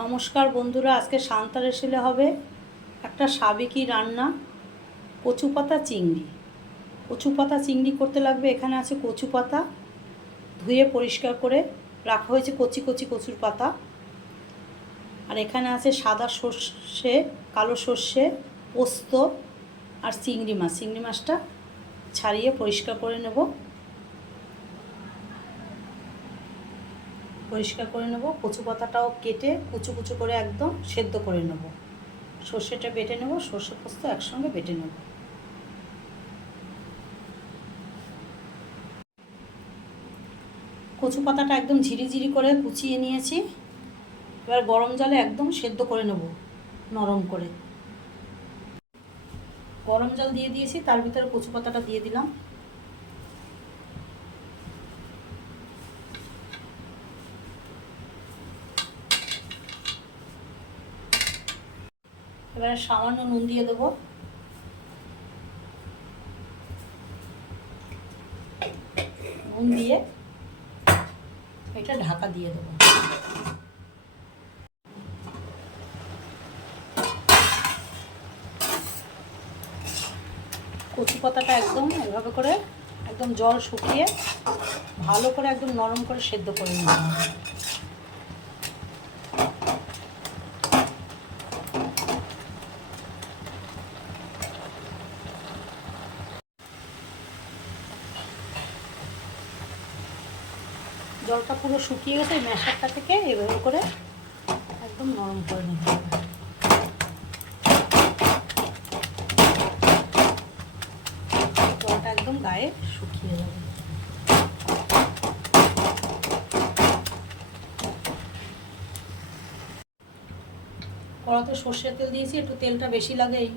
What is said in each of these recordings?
নমস্কার বন্ধুরা, আজকে শান্তা রেসিলে হবে একটা সাবেকি রান্না, কচু পাতা, চিংড়ি। কচু পাতা, চিংড়ি করতে লাগবে, এখানে আছে কচু পাতা। ধুয়ে পরিষ্কার করে রাখা হয়েছে কচি কচি কচুর পাতা। আর এখানে আছে সাদা সর্ষে, কালো সর্ষে, পোস্ত আর চিংড়ি মাছ। চিংড়ি মাছটা ছাড়িয়ে পরিষ্কার করে নেব। পরিষ্কার করে নেব, কচু পাতাটাও কেটে কুচু কুচু করে একদম সেদ্ধ করে নেব। সর্ষেটা বেটে নেব, সর্ষে পোস্ত একসঙ্গে বেটে নেব। কচু পাতাটা একদম ঝিরিঝিরি করে কুচিয়ে নিয়েছি। এবার গরম জলে একদম সেদ্ধ করে নেব, নরম করে। গরম জল দিয়ে দিয়েছি, তার ভিতরে কচু পাতাটা দিয়ে দিলাম। এবারে সামান্য নুন দিয়ে দেবো। নুন দিয়ে এটা ঢাকা দিয়ে দেবো। কচু পাতাটা একদম এভাবে করে একদম জল শুকিয়ে ভালো করে একদম নরম করে সেদ্ধ করে নিতে হবে জলটা পুরো শুকিয়ে গেছে, এই ম্যাশারটা থেকে এভাবে করে একদম নরম করে নিতে হবে। জলটা একদম গায়ে শুকিয়ে যাবে। কড়াতে সর্ষের তেল দিয়েছি, একটু তেলটা বেশি লাগে এই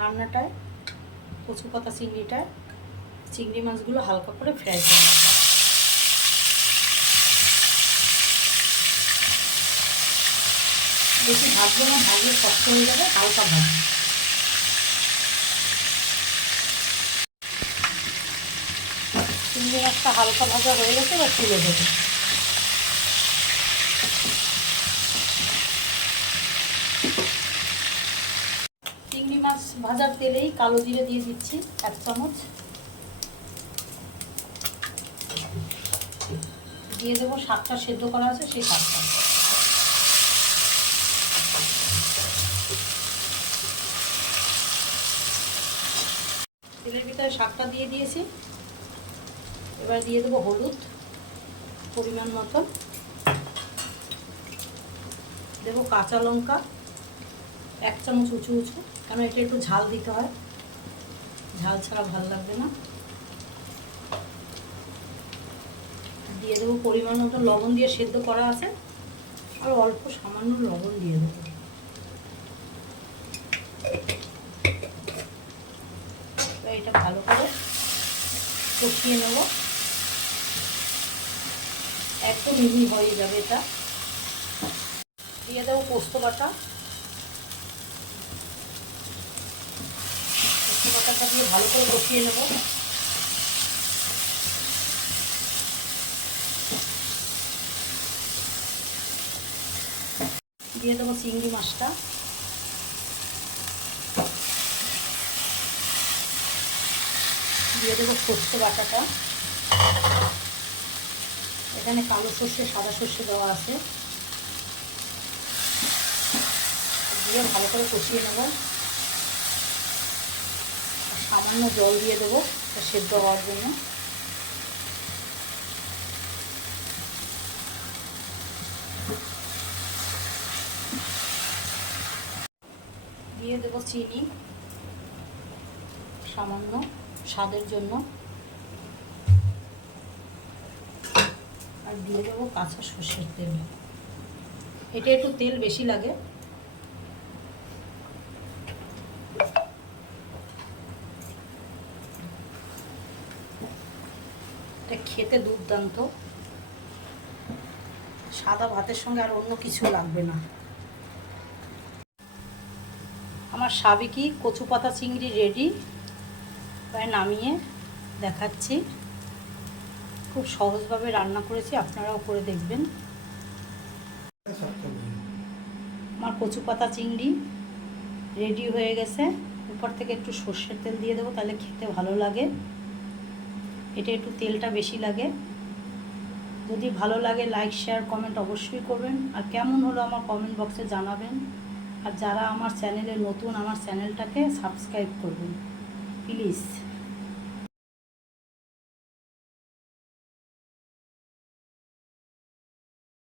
রান্নাটায় কচু পাতা চিংড়িটায়। চিংড়ি মাছগুলো হালকা করে ফ্রাই করে বেশি ভাজবো না ভাজলে শক্ত হয়ে যাবে, হালকা ভাজবো চিংড়ি মাছটা হালকা ভাজা হয়ে গেছে বা তুলে দেবো। চিংড়ি মাছ ভাজার তেলেই কালো জিরে দিয়ে দিচ্ছি, এক চামচ। দিয়ে দেবো শাকটা সেদ্ধ করা আছে, সেই শাকটা। তেলের ভিতরে শাকটা দিয়ে দিয়েছি। এবার দিয়ে দেবো হলুদ পরিমাণ মতো। দেবো কাঁচা লঙ্কা, এক চামচ উঁচু উঁচু কারণ এটা একটু ঝাল দিতে হয়। ঝাল ছাড়া ভালো লাগবে না। দিয়ে দেবো পরিমাণ মতো লবণ দিয়ে সেদ্ধ করা আছে। আর অল্প সামান্য লবণ দিয়ে দেবো। এটা ভালো করে কষিয়ে নেব। মিহি হয়ে যাবে এটা। দিয়ে দেবো পোস্ত বাটা। পোস্ত বাটাটা দিয়ে ভালো করে কষিয়ে নেব। দিয়ে দেবো চিংড়ি মাছটা। দিয়ে দেবো সর্ষে বাটাটা। এখানে কালো সর্ষে, সাদা সর্ষে দেওয়া আছে। দিয়ে ভালো করে কষিয়ে নেব। সামান্য জল দিয়ে দেবো সেদ্ধ হওয়ার জন্য। দিয়ে দেবো চিনি, সামান্য। স্বাদের জন্য। আর দিয়ে দেবো কাঁচা সর্ষের তেল। এটা একটু তেল বেশি লাগে। এটা খেতে দুর্দান্ত। সাদা ভাতের সঙ্গে আর অন্য কিছু লাগবে না। আমার সাবেকি কচু পাতা চিংড়ি রেডি। প্রায় নামিয়ে দেখাচ্ছি। খুব সহজভাবে রান্না করেছি, আপনারাও করে দেখবেন। আমার কচু পাতা চিংড়ি রেডি হয়ে গেছে। উপর থেকে একটু সর্ষের তেল দিয়ে দেবো, তাহলে খেতে ভালো লাগে। এটা একটু তেলটা বেশি লাগে। যদি ভালো লাগে লাইক শেয়ার কমেন্ট অবশ্যই করবেন। আর কেমন হলো আমার কমেন্ট বক্সে জানাবেন। আর যারা আমার চ্যানেলে নতুন, আমার চ্যানেলটাকে সাবস্ক্রাইব করবেন। Feliz.